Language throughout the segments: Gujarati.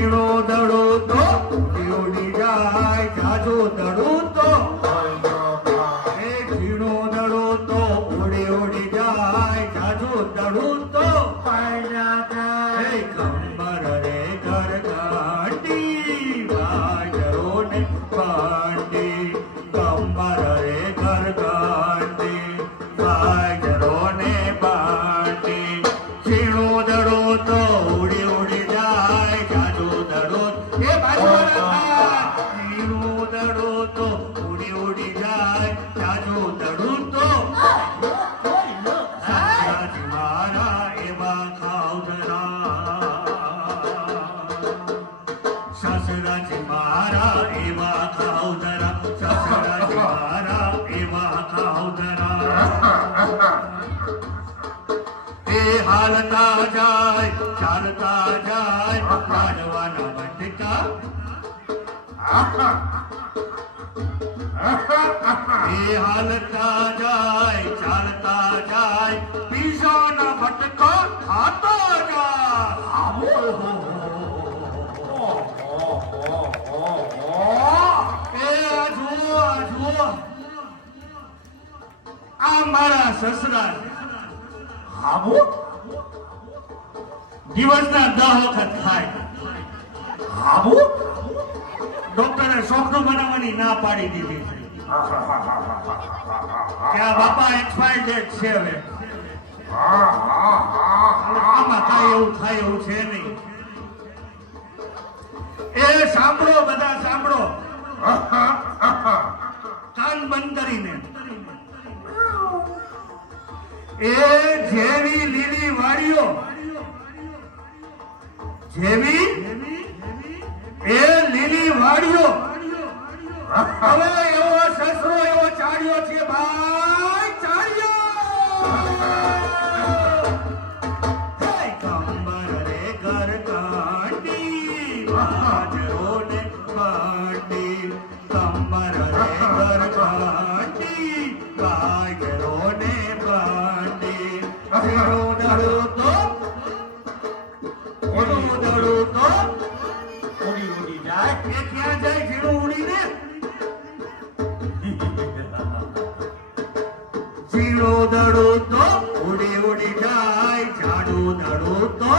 ઝીણો દડો તો ઉડી જાય જાજો દડો તો એ ઝીણો દડો તો ઉડી જાય જાજો દડો તો એ ખંબર રે ઘર ગાંડી વાજરો ને પાંડી ખંબર રે ઘર ગાંડી વાજરો ને પાંડી ઝીણો દડો તો ઉડી જાય જાજો દડો એ બાજુવાળા ઝીણો દડો તો ઉડી જાય જાજો દડો તો સસરાજી મારા એવા ખાવધરા સસરાજી મારા એવા ખાવધરા સસરાજી મારા એવા ખાવધરા એ હાલતા જાય ચાલતા જાય લાડવાના બટકા એ હાલતા જાય ચાલતા જાય પીઝાના બટકા ખાતા જાય એ જુઓ આ મારા સસરા દિવસના 10 વખત ખાય ડોક્ટરે શોખનું બનાવવાની ના પાડી દીધી છે કે આ બાપા એક્સપાયર ડેટ છે હવે આમાં કાંઈ એવું થાય એવું છે નહીં. એ સાંભળો બધા સાંભળો કાન બંધ કરીને એ જેવી લીલી વાડીઓ જેવી એ લીલી વાડીઓ હવે એવો સસરો એવો ચાડ્યો છે ભાઈ ચાડ્યો કંબર રે ઘર કાંડી બાજરો ને કાંડી કંબર રે ઘર કાંડી બાજરો ને કાંડી ઝીણો દડો તો ઉડી જાય એ ક્યાં જાય ઝીણો ઉડીને ઝીણો દડો તો ઉડી જાય જાડો દડો તો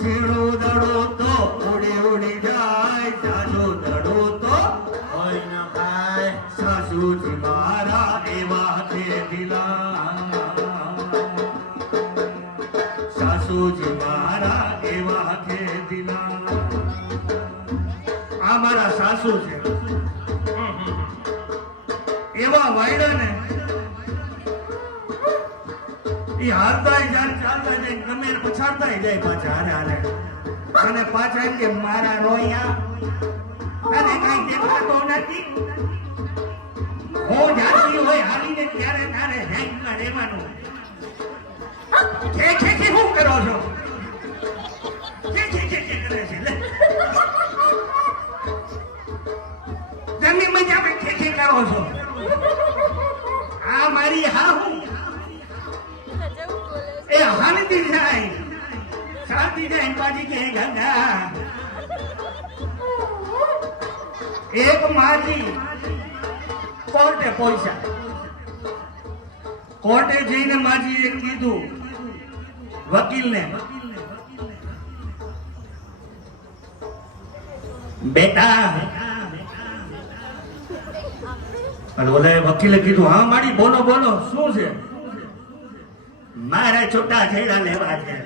ઝીણો દડો તો ઉડી જાય જાડો દડો તો હોય ન ખાય સાસુજી મારા એવા છે દિલા સાસુજી મારા એવા છે દિલા આ મારા સાસુ છે એવા વાયડા ને એ હાલતા જાય ચાલતા જાય ગમે પછાડતા જાય પાછા હારે અને પાછા એમ કે મારા રોયા અને કઈ દેખાતો નથી હું જાતી હોય હાલીને ત્યારે તારે હેંગમાં રહેવાનું કે શું કરો છો કે કરે છે લે તમે મજા માં કે કરો છો આ મારી હા હું એ હાલતી જાય શાંતિ જાય બાજી કે ગંગા એક માજી કોર્ટે પૈસા કોર્ટે જઈને માજીએ કીધું વકીલને બેટા અને ઓલા વકીલે કીધું હા માડી બોલો બોલો શું છે મારે છૂટા છેડા લેવા છે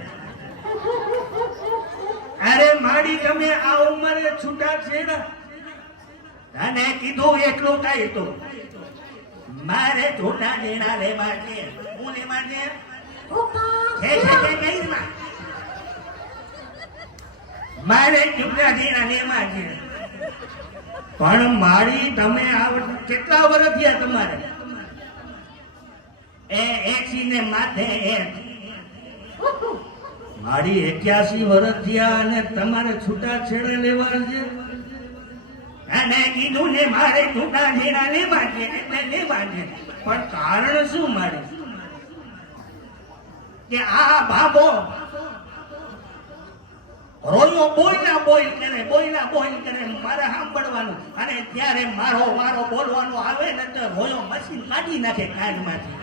અરે માડી તમે આ ઉંમરે છૂટા છેડા અને કીધું એટલું કઈ તો મારે છૂટા છેડા લેવા છે હું લેવા છે મારે છૂટા છેડા લેવા છે પણ મારી તમે આ કેટલા વર્ષ થયા તમારે એ 80 ને માથે મારી 81 વર્ષ થયા અને તમારે છૂટા છેડા લેવા છે અને કીધું ને મારે છૂટા છેડા લેવા છે એટલે લેવા છે પણ કારણ શું મારે કે આ બાબો રોયો બોયલા બોલ કરે મારે સાંભળવાનું અને ત્યારે મારો વારો બોલવાનો આવે ને તો રોયો મશીન કાઢી નાખે કાનમાંથી.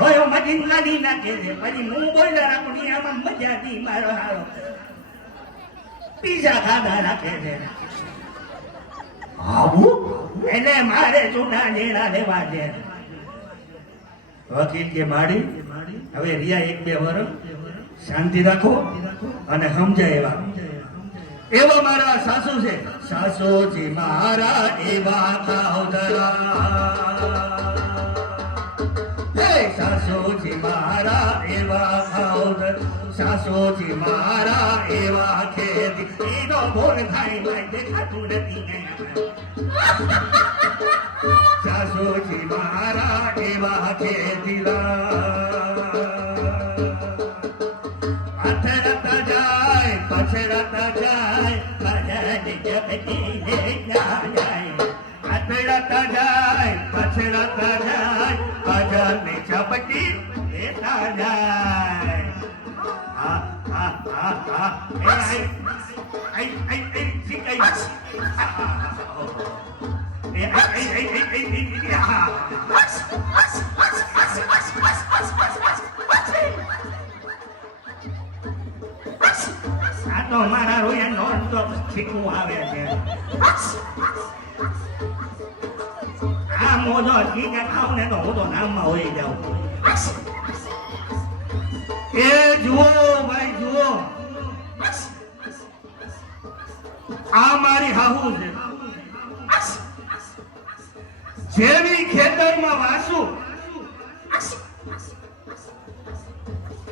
રોયો મશીન કાઢી નાખે છે પછી હું બોલ્યા રાખું આમાં મજા હતી મારો હારો પીઝા ખાધા રાખે છે. એટલે મારે જૂના જેડા લેવા છે. વકીલ કે માડી હવે રિયા 1-2 વર્ષ શાંતિ રાખો અને સમજાય એવા મારા સાસુ છે. સાસુજી મારા એવા ખાવદરા, હે સાસુજી મારા એવા ખાવદર, સાસુજી મારા એવા ખેતી એનો બોલ ખાઈ માય દેખાતું નથી. સાસુજી મારા એવા ખેતીલા અથડતા જાય પછડતા જાય ભજન જપતી લે જાય. અથડતા જાય પછડતા જાય ભજન જપતી લેતા જાય. હા હા હા હા આ તો મારા રોયા નોન તો શીખવું આવે છે. આ મોજો ઠીક ખાવ ને તો હું તો નામમાં હોઈ જાઉં. એ જુઓ ભાઈ જુઓ, આ મારી હાહુ છે. જેવી ખેતરમાં વાસુ,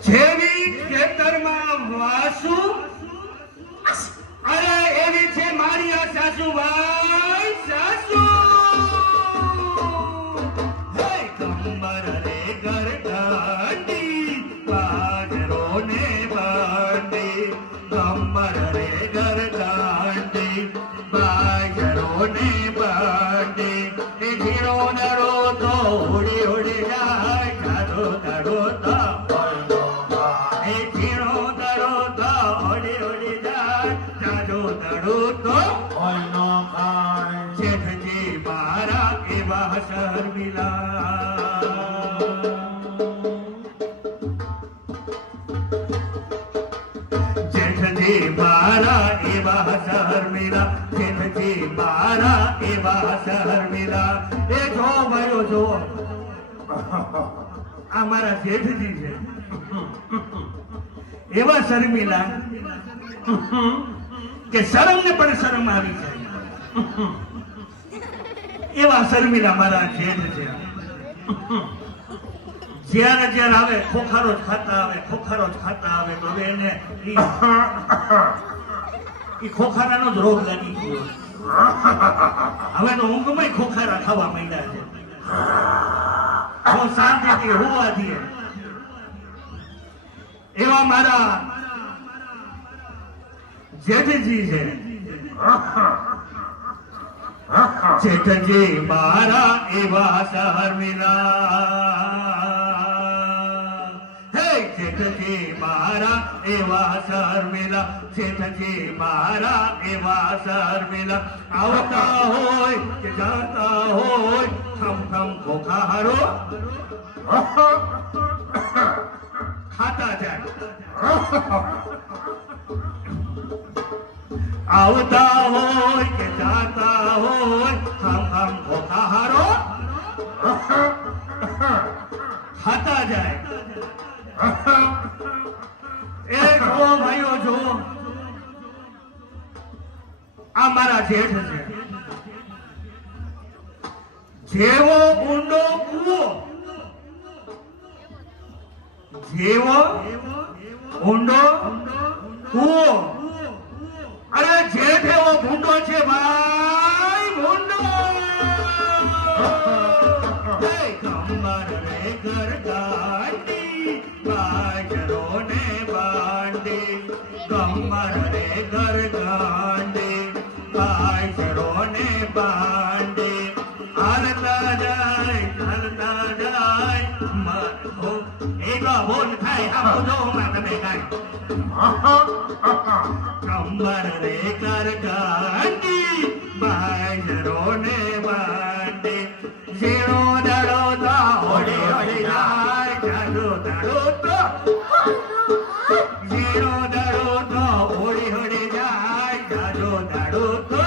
જેવી ખેતરમાં વાસુ, અરે એવી છે મારી આ સાસુભાઈ સાસુ. હે કંબર રે ગરદાંડી બાજરો ને બાંડી, કંબર રે ગરદાંડી બાજરો ને બાંડી. ધીરો નરો તો ઉડી ઉડી જાય, જાડો દાડો તો ધીરો દરો તો ઉડી ઉડી જાય, જાડો દાડો તો જેઠજી મારા એવા શર્મિલા. જેઠજી મારા એવા શર્મિલા, જેઠજી મારા એવા શર્મિલા. એ જો ભાઈઓ જો, આ મારા જેઠજી છે એવા શર્મિલા કે શરમ ને પણ શરમ આવી જાય એવા શર્મિલા મારા જેઠ છે. જ્યારે જ્યારે આવે ખોખારો જ ખાતા આવે, ખોખારો જ ખાતા આવે તો હવે એને ઈ ખોખારાનો જ રોગ લાગી ગયો. હવે તો ઊંઘમાં ખોખારા ખાવા માંડ્યા છે. હું શાંતિથી હોવાથી એવા મારા જેઠજી છે. જેઠજી મારા એવા શર્મિલા, હે જેઠજી મારા એવા શર્મિલા, જેઠજી મારા એવા શર્મિલા. આવતા હોય કે જાતા હોય ખમ ખમ ખોખારો ખાતા જાય. આવતા હોય કે જાતા હોય ખમ ખમ ખોખારો ખાતા જાય. એ જો ભાઈઓ જો, આ મારા જેઠ છે. જેવો ઊંડો કૂવો, જેવો ઊંડો કૂવો, અરે જેઠ એવો ભૂંડો છે ભાઈ ભૂંડો. કંબર રે ગરદાંડી બાજરો ને બાંડી, કંબર રે ગરદાંડી બાજરો ને બાંડી. હાલતા જાય હો એ તો ભૂલ થાય આ બધો માં તમે કાઈ કંબર રે કરકાંડી બાજરો ને બાંડે જેરો દડો તો ઓડે ઓડે જાય જાદુ દડો તો જેરો દડો તો ઓડે ઓડે જાય જાદુ દડો તો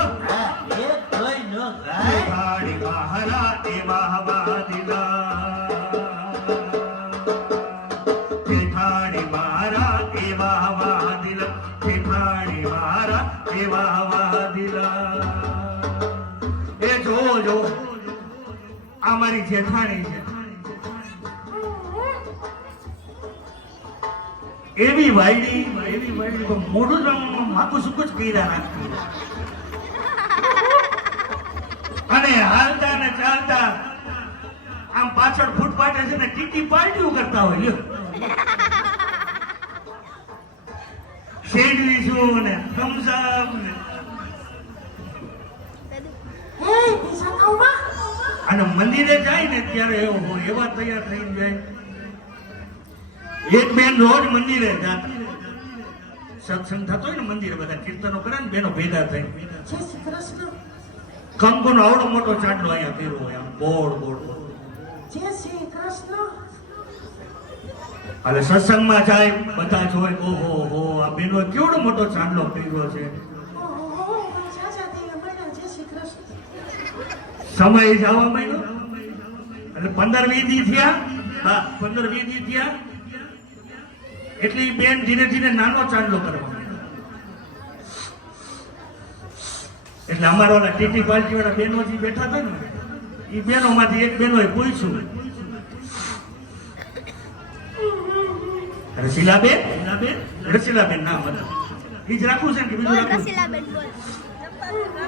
એ કોઈ ન ગાય હાડી બહારા એવા હવા દિલા જેઠાણી મારા એવા હવા દિલા જેઠાણી મારા એવા હવા દિલા એ જો આ મારી જેઠાણી છે એવી વાયડી પણ મોઢું જ માથું સુકું જ કર્યા રાખતી અને હાલતા ને ચાલતા આમ પાછળ ફૂટપાથે છે ને ટીટી પાર્ટીઓ કરતા હોય લ્યો સેન્ડવીચો ને થમ્સ અપ ને હે પૈસા ખાવા અને મંદિરે જાય ને ત્યારે એવો હોય એવા તૈયાર થઈને જાય એક બેન રોજ મંદિરે જાતા સત્સંગ થતો હોય ને મંદિરે બધા કીર્તનો કરે ને બેનો ભેગા થઈ જય શ્રી કૃષ્ણ કંકુનો આવડો મોટો ચાંદલો અહીંયા કર્યો હોય આમ બોડ જય શ્રી કૃષ્ણ એટલે સત્સંગમાં જાય બધા જોઈ ઓહો હો આ બેનો કેવડો મોટો ચાંદલો કર્યો છે ઓહો ચાચા તે અમારા જય શ્રી કૃષ્ણ સમય જવા માંડ્યો એટલે 15-20 દી થયા હા 15-20 દી થયા એટલે ઈ બેન ધીરે ધીરે નાનો ચાંદલો કરવા માંડ્યો. એટલે અમારા ઓલા ટીટી પાર્ટી વાળા બેનો જે બેઠા હતા ને એ બેનો માંથી એક બેનોએ પૂછ્યું રસીલાબેન નામ હતું ઈ જ રાખવું છે ને કે બીજું રાખવું છે? રસીલાબેન બોલ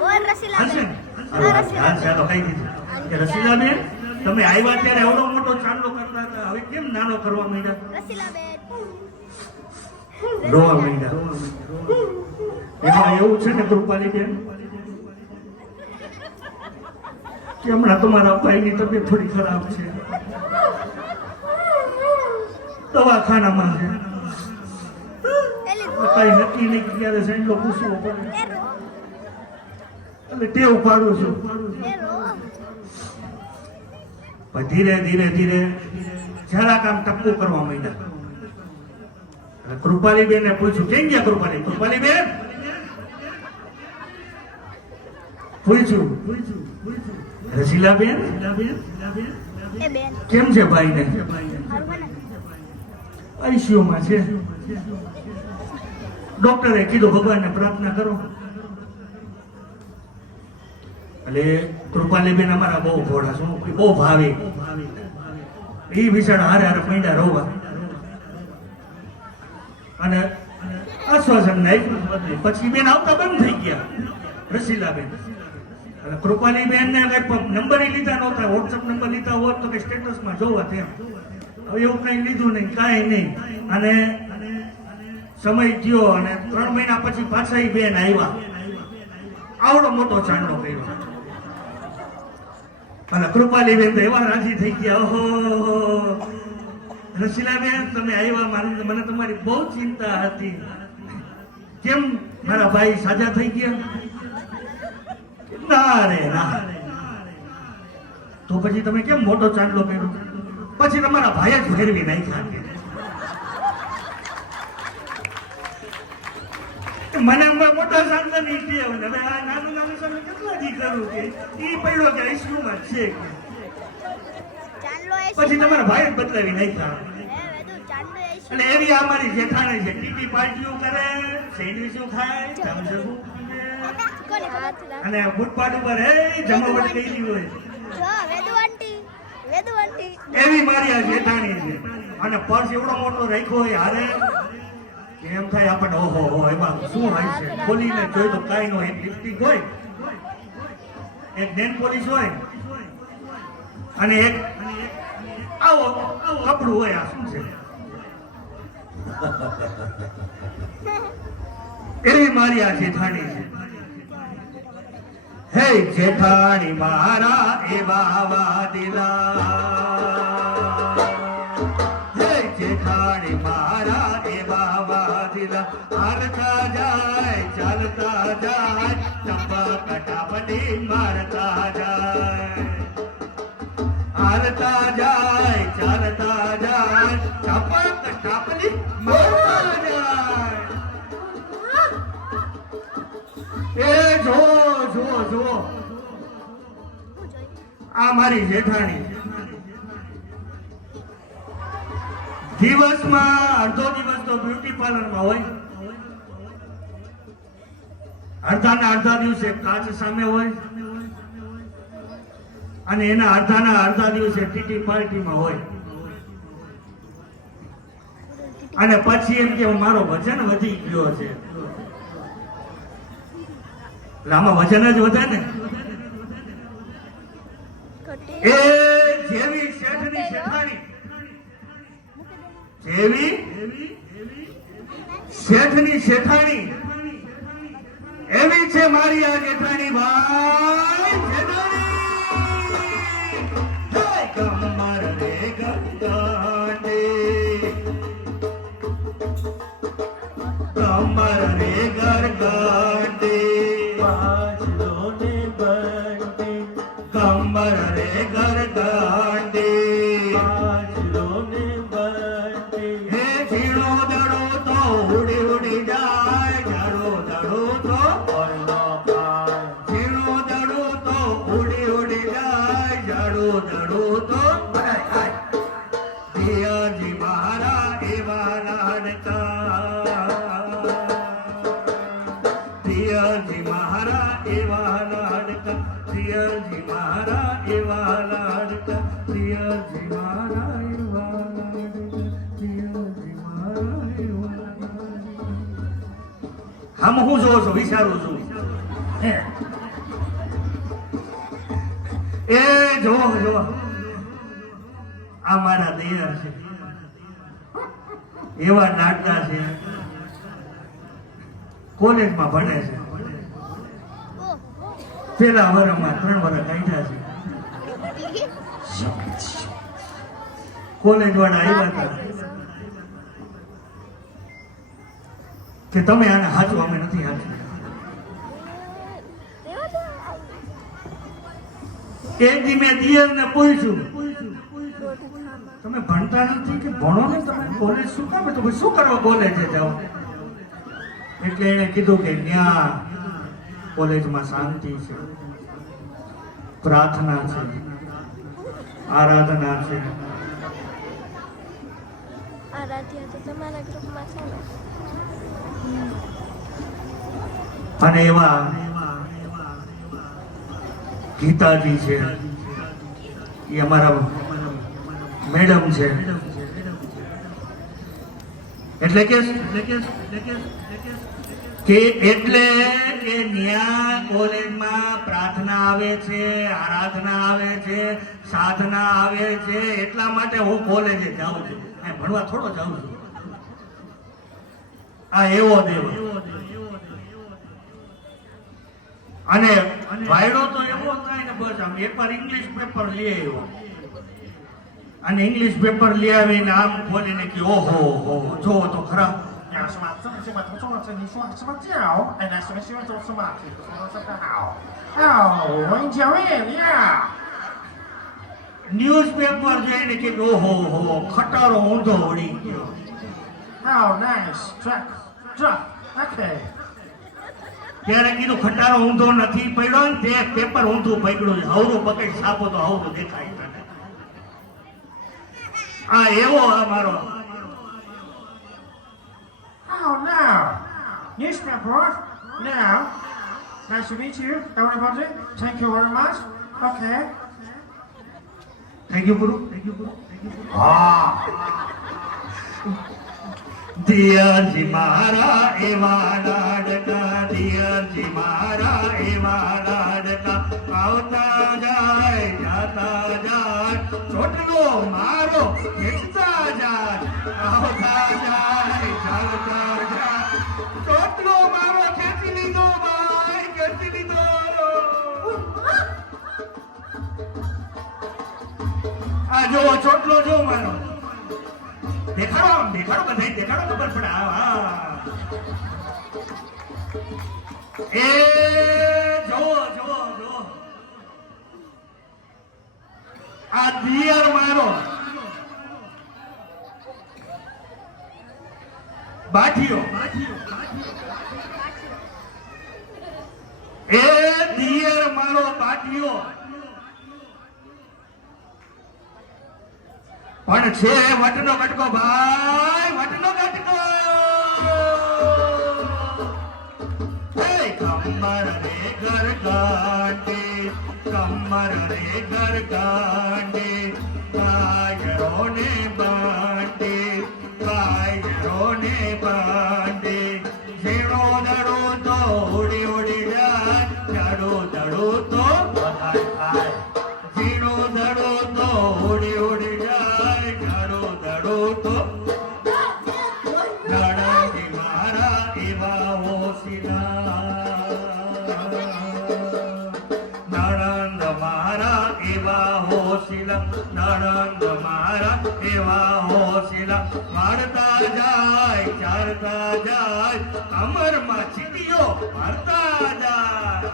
બોલ હશે રસીલાબેન ને? હા ચાલો કહી દીધું કે રસીલાબેન તમે આવ્યા ત્યારે આવડો મોટો ચાંદલો કરતા હતા હવે કેમ નાનો કરવા માંડ્યા રસીલાબેન રોવા માંડ્યા એમાં એવું છે ને કૃપાલી બેન કે હમણાં તમારા ભાઈની તબિયત થોડી ખરાબ છે દવાખાનામાં છે એલી કઈ નક્કી નહીં ક્યારે સાંજલો પૂછવો પડે એ રો એટલે ટેવ પાડું છું એ રો પણ ધીરે જરાક આમ ટપકું કરવા માંડ્યા એટલે કૃપાલી બેને પૂછ્યું કેમ ગયા કૃપાલી બેન પૂછ્યું રસીલાબેન એ બેન કેમ છે ભાઈને મારું મને આઈસીયુમાં છે ડોક્ટરે કીધું ભગવાનને પ્રાર્થના કરો એટલે કૃપાલીબેન અમારા બહુ ભોળા શું બહુ ભાવી એ બિચારા હારે પૈડા રોવા અને આશ્વાસન નાખ્યું પછી બેન આવતા બંધ થઈ ગયા રસીલાબેન એટલે કૃપાલીબેન ને કઈ નંબર લીધા નહોતા વોટ્સઅપ નંબર લીધા હોત તો કે સ્ટેટસમાં જોવા તેમ હવે એવું કઈ લીધું નહીં કાંઈ નહીં અને સમય થયો અને 3 મહિના પછી પાછા ઈ બેન આવ્યા આવડો મોટો ચાંદલો કર્યો અને કૃપાલીબેન તો એવા રાજી થઈ ગયા ઓહો રસીલાબેન તમે આવ્યા મને તમારી બહુ ચિંતા હતી કેમ મારા ભાઈ સાજા થઈ ગયા ના રે ના તો પછી તમે કેમ મોટો ચાંદલો કર્યો પછી તમારા ભાઈ જ ફેરવી નાખ્યા મને મોટા ચાંદલા ની ટેવ ને હવે આ નાનું ચાંદલો કેટલા દી કરું કે ઈ પડ્યો કે આઈસીયુમાં છે ચાંદલો એ પછી તમારા ભાઈ જ બદલાવી નાખ્યા વેદુ ચાંદલો એ એટલે એવી આ મારી જેઠાણી છે ટીટી પાર્ટીઓ કરે સેન્ડવીચો ખાય ચમચો કોને હાથ લાગ અને ફૂટપાથ ઉપર હે જમાવટ કઈ હોય જો વેદુ આંટી એવી મારી આ જેઠાણી છે અને પર્સ એવડો મોટો રાખ્યો હોય હારે એમ થાય આપણને ઓહો હો એમાં શું હોય છે ખોલીને જોઈ તો કાંઈ નો એક લિપસ્ટિક હોય એક નેલ પોલિશ હોય અને એક આવો કપડું હોય આ શું છે એવી મારી આ જેઠાણી છે હે જેઠાણી મારા એવા વાદિલા જેઠાણી મારા એવા વાદીલા હાલતા જાય ચાલતા જાય ચંપા કટાપટી મારતા જાય હાલતા જાય ચાલતા જાય ચંપા કટાપટી મારતા જાય એ જો જો જો આ મારી જેઠાણી દિવસમાં અડધો દિવસ તો બ્યુટી પાર્લરમાં હોય અડધાના અડધા દિવસે કાચ સામે હોય અને એના અડધાના અડધા દિવસે ટીટી પાર્ટીમાં હોય અને પછી એમ કે મારો વજન વધી ગયો છે એટલે આમાં વજન જ વધે ને એ જેવી શેઠની શેઠાણી જેવી શેઠની શેઠાણી એવી છે મારી આ જેઠાણી ભાઈ જેઠાણી જય કમર રે ગંગાડે કમર રે ગરગાડે બાજરોને બંને કમર રે ગરગાડે બાજરોને બંને હે ઝીણો દડો તો ઉડી ઉડી જાય જાડો દડો તો ઓરનો પાય ઝીણો દડો તો ઉડી ઉડી જાય જાડો દડો તો બધાય ખાય દિયાજી મારા એવા લાડકા દિયાજી મારા એવા લાડકા દિયાજી મારા એવા લાડકા દિયાજી મારા એવા લાડકા દિયાજી મારા એવા લાડકા હમ હું જોઉં છું વિચારું છું હે. એ જો જો આ મારા દયા છે એવા નાટકા છે કોલેજમાં ભણે છે પેલા વર્ષમાં 3 વર્ષ કાઢ્યા છે કોલેજ વાળા આવ્યા હતા કે તમે આને હાચો અમે નથી હાચું એક દી મેં દિયરને પૂછ્યું તમે ભણતા નથી કે ભણો ને તમે કોલેજ શું કામ તો શું કરવા કોલેજે જાઓ એટલે એને કીધું કે ન્યા કોલેજમાં શાંતિ છે પ્રાર્થના છે આરાધના છે આરાધ્યા તો તમારા ગ્રુપમાં છે ને અને એવા ગીતાજી છે એ અમારા મેડમ છે એટલે કે એટલે કે ન્યા કોલેજમાં પ્રાર્થના આવે છે આરાધના આવે છે સાધના આવે છે એટલા માટે હું કોલેજે જાઉં છું અહીં ભણવા થોડો જાઉં છું આ એવો દેવ અને વાયડો તો એવો થાય ને બસ આમ એકવાર ઇંગ્લિશ પેપર લઈ આવ્યો અને ઇંગ્લિશ પેપર લઈ આવીને આમ ખોલીને કે ઓહો હો જો તો ખરા 讲什么？这么这么同中老师，你说什么叫？哎，那什么喜欢做什么？说什么好？哦，我教你呀。 ન્યૂઝ પેપર જોઈને કે ઓહો હો ખટારો ઊંધો ઉડી ગયો Oh, nice. Track. Drop. Okay. ત્યારે કીધું ખટારો ઊંધો નથી પડ્યો ને તે પેપર ઊંધું પકડ્યું છે હવરું પકડી છાપો તો હવરું દેખાય તને આ એવો અમારો Oh, no. Newspaper. Now. Nice to meet you, everybody. Thank you very much. Okay. થઈ ગયું પૂરું હા દિયરજી મારા એવા લાડકા દિયરજી મારા એવા લાડકા આવતા જાય જાતા જાય ચોટલો મારો ખેંચતા જાય આવતા જાય ચાલતા જાય ચોટલો મારો ખેંચી લીધો ભાઈ ખેંચી લીધો આ જો ચોટલો જો મારો દેખાડો બધાય દેખાડો ખબર પડે હા એ જો આ દિયર મારો બાઠિયો એ દિયર મારો બાઠિયો પણ છે વટનો કટકો ભાઈ વટનો કટકો હે કમર રે ઘર ગાંડે કમર રે ઘર ગાંડે કાયરો ને બાંડે ઝીણો દડો તો ઉડી જાય દડો તો ઝીણો દડો તો ઉડી જાય દડો તો નણંદ મારા એવા હોશિયાર નણંદ મારા એવા હોશિયાર વાળતા જાય ચારતા જાય કમરમાં ચીટીઓ ભરતા જાય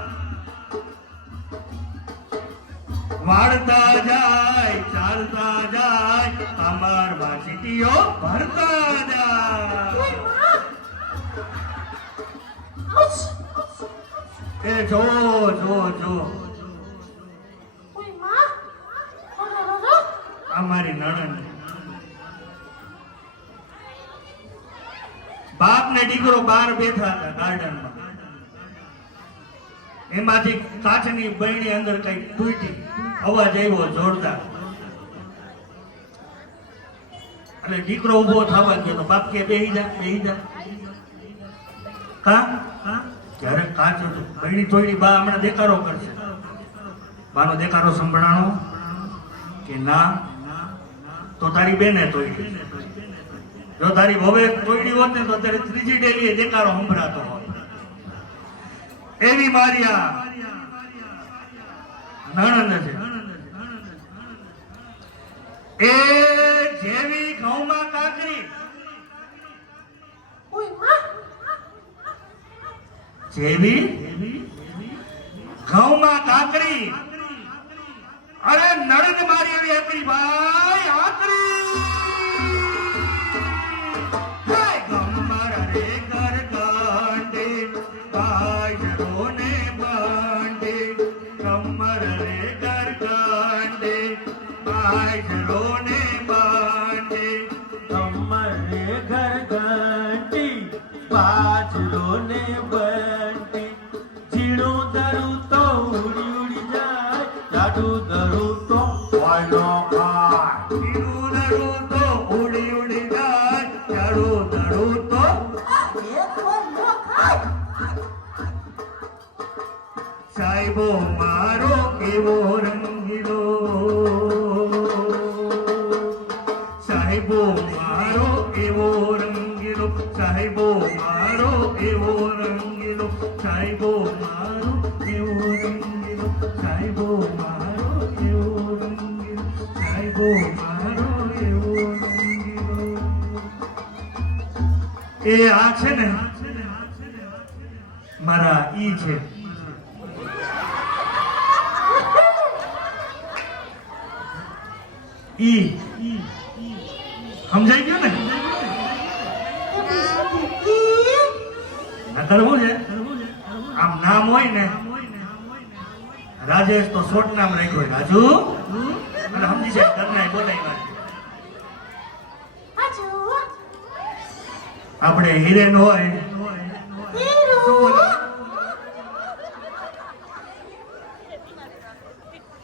વાળતા જાય ચાલતા જાય કમરમાં ચીટીઓ ભરતા જાય એ જો અમારી નણંદ બાપ ને દીકરો બહાર બેઠા હતા ગાર્ડનમાં એમાંથી કાચની બરણી અંદર કઈ તૂટી અવાજ આવ્યો જોરદાર એટલે દીકરો ઉભો થવા ગયો તો બાપ કે બેહી જા કા ત્યારે કાચ બરણી તોડી બા હમણાં દેકારો કરશે બાનો દેકારો સંભળાણો કે ના તો તારી બેને તોડી જો તારી ભવે તોડી હોત ને તો તારી ત્રીજી ડેલીએ દેકારો સંભળાતો હોત એવી મારી આ નણંદ છે એ જેવી ઘઉંમાં કાકરી જેવી ઘઉંમાં કાકરી અરે નણંદ મારી એવી હતી ભાઈ આકરી કમર રે ઘર ગાંડે કાયરો ને બાંડે કમર રે ઘર ગાંડે કાયરો ને બાંડે કમર રે ઘર ગાંઠી બાજરો ને બંટી ઝીણું દરું તો ઉડી જાય જાડું દરું તો વાળો ખાય ઝીણું દરું તો ઉડી જાય જાડું દરું તો સાહેબો મારો એવો રંગીલો સાહેબો મારો એવો રંગીલો સાહેબો મારો એવો રંગીલો સાહેબો મારો એવો રંગીલો સાહેબો મારો એવો રંગીલો સાહેબો મારો એવો રંગીલો એ આ છે ને મારા ઈ છે ઈ સમજાઈ ગયું ને નકર શું છે આમ નામ હોય ને રાજેશ તો શોર્ટ નામ રાખ્યું હોય રાજુ અને સમજી જાય ઘરના બોલાવ્યા આપણે હિરેન હોય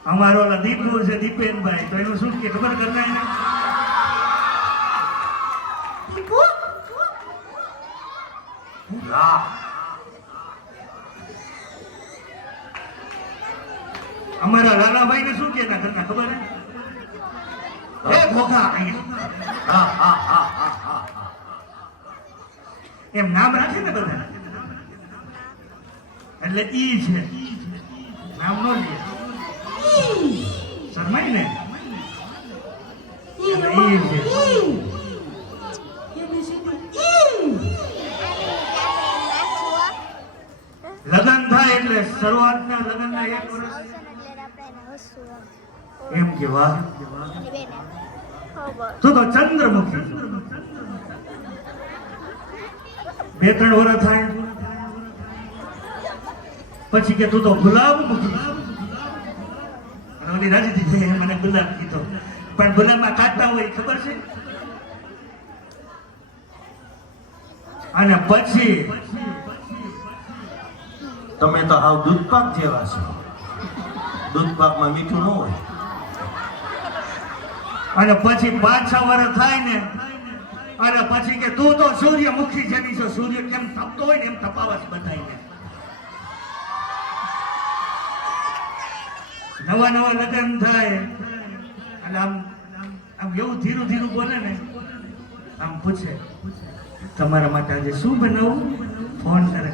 અમારો ઓલા દીપુર છે દીપેનભાઈ તો એનું શું કે ખબર કરના એને અમારા લાલાભાઈ ને શું કેતા ઘરના ખબર હે ભોખા એમ નામ રાખે ને બધા એટલે ઈ છે નામ નો લે શરમાઈ ને ઈ છે શરૂઆતના લગ્નના 1 વર્ષ આવશે ને એટલે આપણે એને હસવું એમ. એમ કે વાહ એની બેને. હો બસ. તું તો ચંદ્રમુખી 2-3 વર્ષ થાય પછી કે તું તો ગુલાબમુખી અને ઓલી રાજી થઈ જાય, મને ગુલાબ કીધો પણ ગુલાબમાં કાંટા હોય ખબર છે. અને પછી તમે તો હાવ દૂધપાક જેવા છો. દૂધપાકમાં મીઠું ન હોય. અને પછી 5-6 વર્ષ થાય ને અને પછી કે તું તો સૂર્યમુખી જેવી છો. સૂર્ય કેમ તપતો હોય ને એમ તપાવસ બધાઈને. નવા લગ્ન થાય અને આમ એવું ધીરું ધીરું બોલે ને, આમ પૂછે તમારા માટે આજે શું બનાવું, ફોન કરે.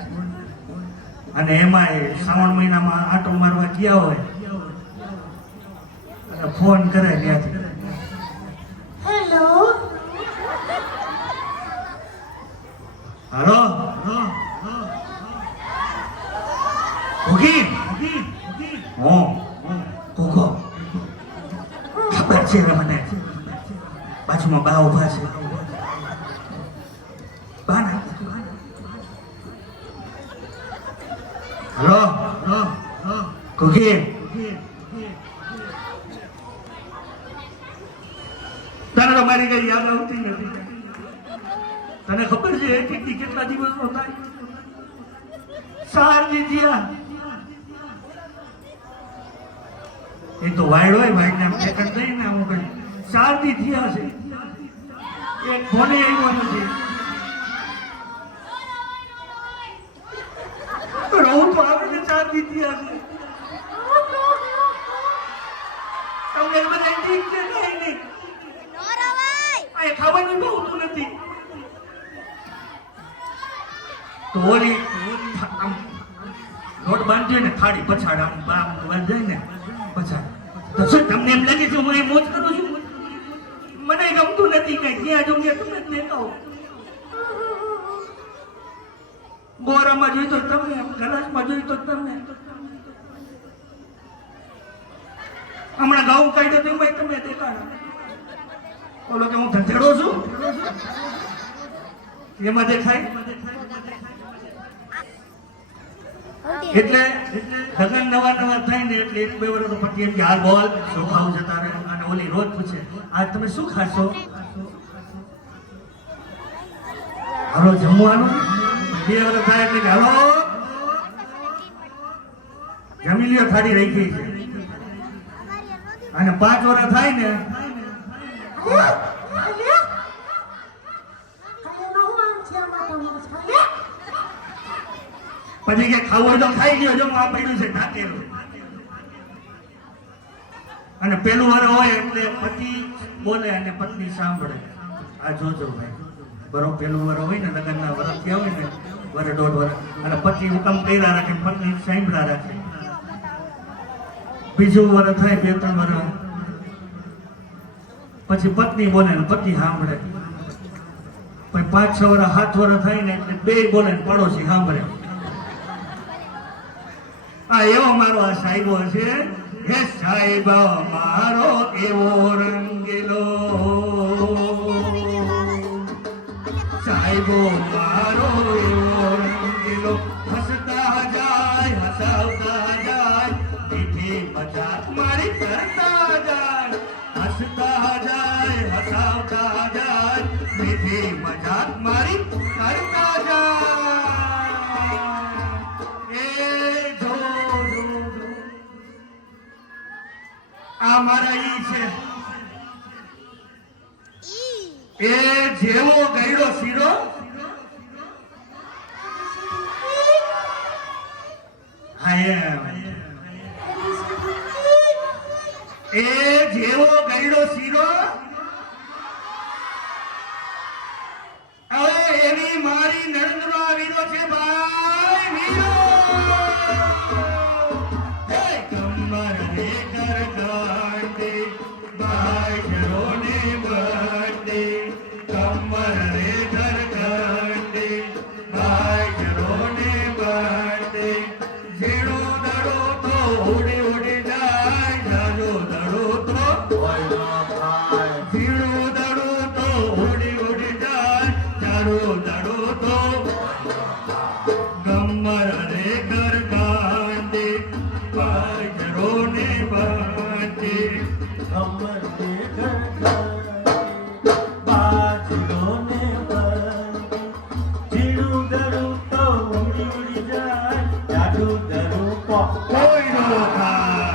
અને એમાં શ્રાવણ મહિનામાં આંટો મારવા ગયા હોય અને ફોન કરે ત્યાંથી, હેલો હાલો ઉગી હું ઉગો ખબર છે હવે મને. બાજુમાં બા ઉભા છે. બા ના હલો કુકી તને તો મારી કઈ યાદ આવતી નથી. તને ખબર છે એક કેટલા દિવસનો થાય? 4 દી થયા. એ તો વાઈડ હોય, વાઈડ ને સેકન્ડ થઈ ને હું કઈ 4 દી થયા છે. એક ફોને આવ્યો નથી. રહું તો આપણે 4 દી થયા છે. તમને બધા ઠીક છે કઈ નહીં. નો રવાય. આ ખાવાનું બહુ નથી. તો ઓલી આમ લોટ બાંધ્યો ને થાળી પછાડ આમ બામ બાંધાય ને પછાડ. તો શું તમને એમ લાગે છે હું એ મોજ કરું છું? મને ગમતું નથી કઈ. ક્યાં જઉં ત્યાં તમે જ દેખાઓ. બોરામાં જોઈ તો તમે, ગલાસમાં જોઈ તો તમે. હમણાં ઘઉં કાઢ્યો તો એમાં તમે દેખાડો. બોલો કે હું ધંધેડો છું એમાં દેખાય. એટલે લગન નવા થાય ને એટલે 1-2 વર્ષ તો પતિ એમ કે હાલ બોલ શું ખાવું છે તારે. અને ઓલી રોજ પૂછે આજ તમે શું ખાશો? હાલો જમવાનું. 2 વર્ષ થાય એટલે કે હાલો જમી લ્યો, થાળી રહી ગઈ છે. અને 5 વર્ષ થાય ને પછી કે ખાવું હોય તો ખાઈ લ્યો, જો આ પડ્યું છે ઢાકેલું. અને પેલું વાર હોય એટલે પતિ બોલે અને પત્ની સાંભળે. આ જોજો ભાઈ બરોબર. પેલું વાર હોય ને લગ્નના વર્ષ થયા હોય ને 1-1.5 વર્ષ અને પતિ હુકમ કર્યા રાખે, પત્ની સાંભળ્યા રાખે. બીજું વર્ષ થાય 2-3 વર્ષ પછી પત્ની બોલે ને પતિ સાંભળે. પછી 5-6 વર્ષ 7 વર્ષ થાય ને એટલે 2 બોલે ને પડોશી સાંભળે. આ એવો મારો આ સાહેબો છે. હે સાહેબા મારો એવો રંગીલો, સાહેબો મારો એવો રંગીલો. હસતા જાય હસાવતા જાય, મીઠી મજાક મારી કરતા જાય. હસતા જાય હસાવતા જાય, મીઠી મજાક મારી કરતા જાય. આ મારા ઈ છે. એ જેવો ગયડો શીરો એ જેવો ગયડો શીરો હવે એવી મારી નરેન્દ્ર વીરો છે ભાઈ વીરો. કમર રે કર ગાંડે ભાઈ જરોને બર્થડે. કમર રે કર ગાંડે ભાઈ જરોને બર્થડે. જેડો દાડો દાડો તો ગમર રે ઘર કાંડે બાજરો ને બાંધે અમર ને ઘર કાંડે, બાજરો ને બાંધે. ઝીણું દરું તો ઉડી ઉડી જાય, જાડું દરું કોઈ નો થાય